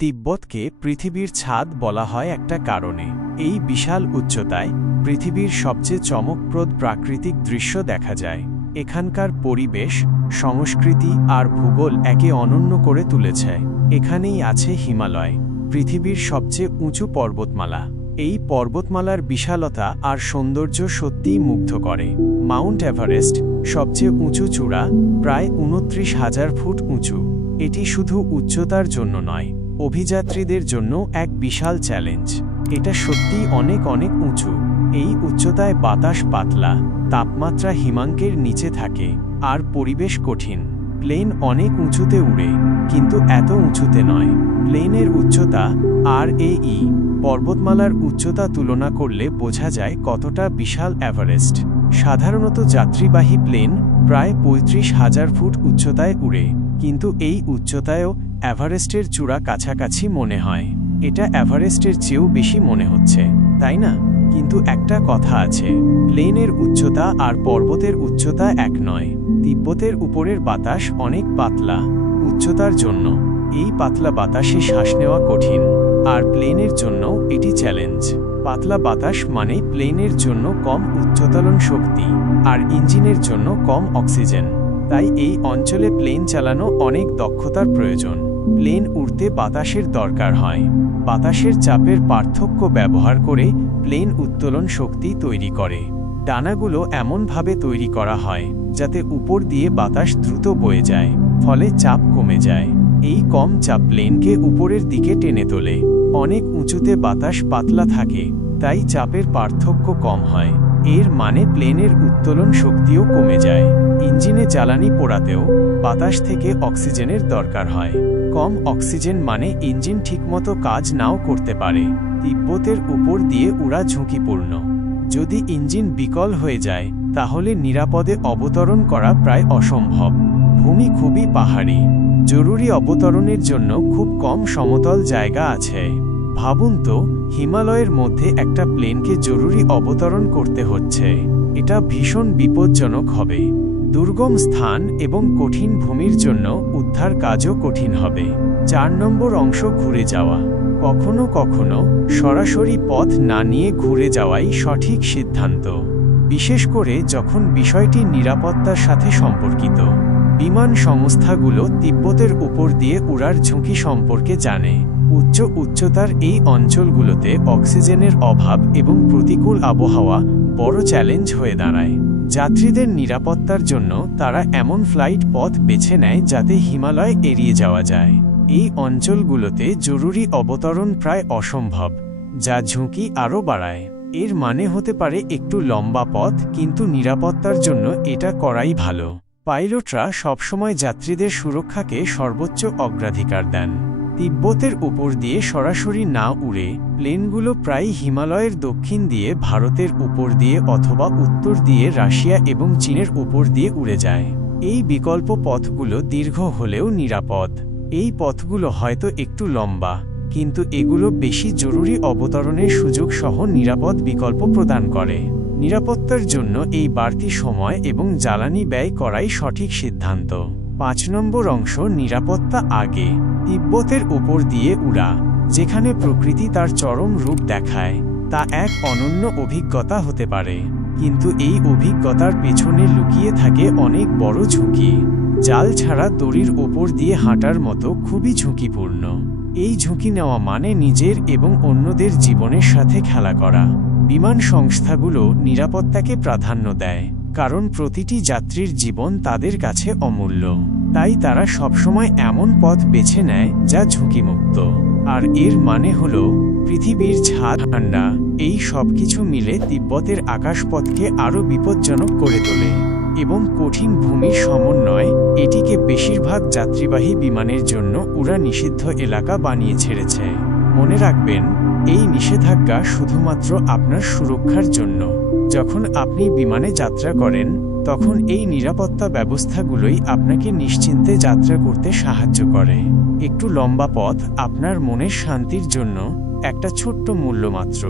তিব্বতকে পৃথিবীর ছাদ বলা হয় একটা কারণে। এই বিশাল উচ্চতায় পৃথিবীর সবচেয়ে চমকপ্রদ প্রাকৃতিক দৃশ্য দেখা যায়। এখানকার পরিবেশ, সংস্কৃতি আর ভূগোল একে অনন্য করে তুলেছে। এখানেই আছে হিমালয়, পৃথিবীর সবচেয়ে উঁচু পর্বতমালা। এই পর্বতমালার বিশালতা আর সৌন্দর্য সত্যিই মুগ্ধ করে। মাউন্ট এভারেস্ট, সবচেয়ে উঁচু চূড়া, প্রায় উনত্রিশ হাজার ফুট উঁচু। এটি শুধু উচ্চতার জন্য নয় অভিযাত্রীদের জন্য এক বিশাল চ্যালেঞ্জ এটা সত্যিই অনেক অনেক উঁচু। এই উচ্চতায় বাতাস পাতলা, তাপমাত্রা হিমাঙ্কের নিচে থাকে, আর পরিবেশ কঠিন। প্লেন অনেক উঁচুতে উড়ে, কিন্তু এত উঁচুতে নয়। প্লেনের উচ্চতা আর এই পর্বতমালার উচ্চতা তুলনা করলে বোঝা যায় কতটা বিশাল এভারেস্ট। সাধারণত যাত্রীবাহী প্লেন প্রায় পঁয়ত্রিশ হাজার ফুট উচ্চতায় উড়ে, কিন্তু এই উচ্চতায়ও এভারেস্টের চূড়া কাছাকাছি মনে হয়। এটা এভারেস্টের চেয়েও বেশি মনে হচ্ছে, তাই না? কিন্তু একটা কথা আছে, প্লেনের উচ্চতা আর পর্বতের উচ্চতা এক নয়। তিব্বতের উপরের বাতাস অনেক পাতলা, উচ্চতার জন্য। এই পাতলা বাতাসে শ্বাস নেওয়া কঠিন, আর প্লেনের জন্য এটি চ্যালেঞ্জ। পাতলা বাতাস মানে প্লেনের জন্য কম উচ্চতলন শক্তি, আর ইঞ্জিনের জন্য কম অক্সিজেন। তাই এই অঞ্চলে প্লেন চালানো অনেক দক্ষতার প্রয়োজন। প্লেন উড়তে বাতাসের দরকার হয়। বাতাসের চাপের পার্থক্য ব্যবহার করে প্লেন উত্তোলন শক্তি তৈরি করে। ডানাগুলো এমনভাবে তৈরি করা হয়, যাতে উপর দিয়ে বাতাস দ্রুত বয়ে যায়, ফলে চাপ কমে যায়। এই কম চাপ প্লেনকে উপরের দিকে টেনে তোলে। অনেক উঁচুতে বাতাস পাতলা থাকে, তাই চাপের পার্থক্য কম হয়। এর মানে প্লেনের উত্তোলন শক্তিও কমে যায়। ইঞ্জিনে জ্বালানি পোড়াতেও বাতাস থেকে অক্সিজেনের দরকার হয়। কম অক্সিজেন মানে ইঞ্জিন ঠিকমতো কাজ নাও করতে পারে। তিব্বতের উপর দিয়ে উড়া ঝুঁকিপূর্ণ। যদি ইঞ্জিন বিকল হয়ে যায়, তাহলে নিরাপদে অবতরণ করা প্রায় অসম্ভব। ভূমি খুবই পাহাড়ি। জরুরি অবতরণের জন্য খুব কম সমতল জায়গা আছে। ভাবুন তো, হিমালয়ের মধ্যে একটা প্লেনকে জরুরি অবতরণ করতে হচ্ছে। এটা ভীষণ বিপজ্জনক হবে। দুর্গম স্থান এবং কঠিন ভূমির জন্য উদ্ধার কাজও কঠিন হবে। চার নম্বর অংশ ঘুরে যাওয়া। কখনো কখনো সরাসরি পথ না নিয়ে ঘুরে যাওয়াই সঠিক সিদ্ধান্ত। বিশেষ করে যখন বিষয়টি নিরাপত্তার সাথে সম্পর্কিত। বিমান সংস্থাগুলো তিব্বতের উপর দিয়ে উড়ার ঝুঁকি সম্পর্কে জানে। উচ্চ উচ্চতার এই অঞ্চলগুলোতে অক্সিজেনের অভাব এবং প্রতিকূল আবহাওয়া বড় চ্যালেঞ্জ হয়ে দাঁড়ায়। যাত্রীদের নিরাপত্তার জন্য তারা এমন ফ্লাইট পথ বেছে নেয় যাতে হিমালয় এড়িয়ে যাওয়া যায়। এই অঞ্চলগুলোতে জরুরি অবতরণ প্রায় অসম্ভব, যা ঝুঁকি আরও বাড়ায়। এর মানে হতে পারে একটু লম্বা পথ, কিন্তু নিরাপত্তার জন্য এটা করাই ভালো। পাইলটরা সবসময় যাত্রীদের সুরক্ষাকে সর্বোচ্চ অগ্রাধিকার দেন। তিব্বতের উপর দিয়ে সরাসরি না উড়ে প্লেনগুলো প্রায় হিমালয়ের দক্ষিণ দিয়ে ভারতের উপর দিয়ে অথবা উত্তর দিয়ে রাশিয়া এবং চীনের উপর দিয়ে উড়ে যায়। এই বিকল্প পথগুলো দীর্ঘ হলেও নিরাপদ। এই পথগুলো হয়তো একটু লম্বা, কিন্তু এগুলো বেশি জরুরি অবতরণের সুযোগ সহ নিরাপদ বিকল্প প্রদান করে। নিরাপত্তার জন্য এই বাড়তি সময় এবং জ্বালানি ব্যয় করাই সঠিক সিদ্ধান্ত। পাঁচ নম্বর অংশ নিরাপত্তা আগে, তিব্বতের উপর দিয়ে উড়া, যেখানে প্রকৃতি তার চরম রূপ দেখায়, তা এক অনন্য অভিজ্ঞতা হতে পারে। কিন্তু এই অভিজ্ঞতার পেছনে লুকিয়ে থাকে অনেক বড় ঝুঁকি, জাল ছাড়া দড়ির ওপর দিয়ে হাঁটার মতো খুবই ঝুঁকিপূর্ণ। এই ঝুঁকি নেওয়া মানে নিজের এবং অন্যদের জীবনের সাথে খেলা করা। বিমান সংস্থাগুলো নিরাপত্তাকে প্রাধান্য দেয়। কারণ প্রতিটি যাত্রীর জীবন তাদের কাছে অমূল্য। তাই তারা সবসময় এমন পথ বেছে নেয় যা ঝুঁকিমুক্ত। আর এর মানে হল, পৃথিবীর ছাদ, ঠান্ডা, এই সব কিছু মিলে তিব্বতের আকাশপথকে আরও বিপজ্জনক করে তোলে। এবং কঠিন ভূমির সমন্বয়, এটিকে বেশিরভাগ যাত্রীবাহী বিমানের জন্য উড়া নিষিদ্ধ এলাকা বানিয়ে ছেড়েছে। মনে রাখবেন, এই নিষেধাজ্ঞা শুধুমাত্র আপনার সুরক্ষার জন্য। যখন আপনি বিমানে যাত্রা করেন, তখন এই নিরাপত্তা ব্যবস্থাগুলোই আপনাকে নিশ্চিন্তে যাত্রা করতে সাহায্য করে। একটু লম্বা পথ আপনার মনের শান্তির জন্য একটা ছোট্ট মূল্য মাত্র।